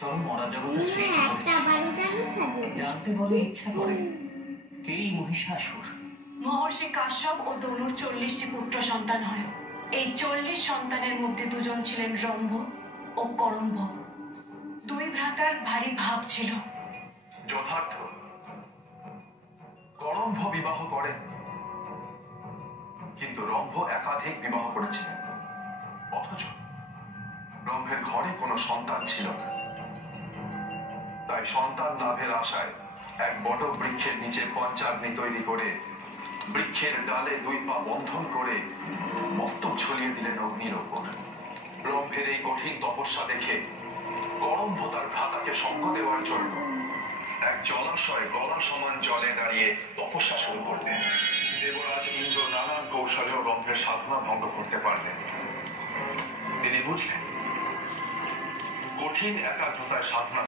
চরম অরাজকতা সৃষ্টি করেছে। জানতে বলে ইচ্ছা করে কেই মহিষাসুর। মহর্ষি কাশ্যপ ও তনুর 40টি পুত্র সন্তান হয়। এই 40 সন্তানের মধ্যে দুজন ছিলেন রম্ভ ও করম্ভ। দুই ভ্রাতার ভারী ভাব ছিল। যথার্থ করম্ভ বিবাহ করেন, কিন্তু রম্ভ একাধিক বিবাহ করেছিলেন। অথচ রম্ভের ঘরে কোনো সন্তান ছিল না। তাই সন্তান লাভের আশায় এক বট বৃক্ষের নিচে পঞ্চাগ্নি তৈরি করে বৃক্ষের ডালে 2 পা বন্ধন করে মস্তক ঝুলিয়ে দিলেন অগ্নির ওপর। রম্ভের এই কঠিন তপস্যা দেখে করম্ভ তার ভ্রাতাকে সঙ্গ দেওয়ার জন্য এক জলাশয়ে গলা সমান জলে দাঁড়িয়ে তপস্যা শুরু করলেন। দেবরাজ ইন্দ্র নানান কৌশলেও রম্ভের সাধনা ভঙ্গ করতে পারলেন। তিনি বুঝলেন কঠিন একাগ্রতায় সাধনা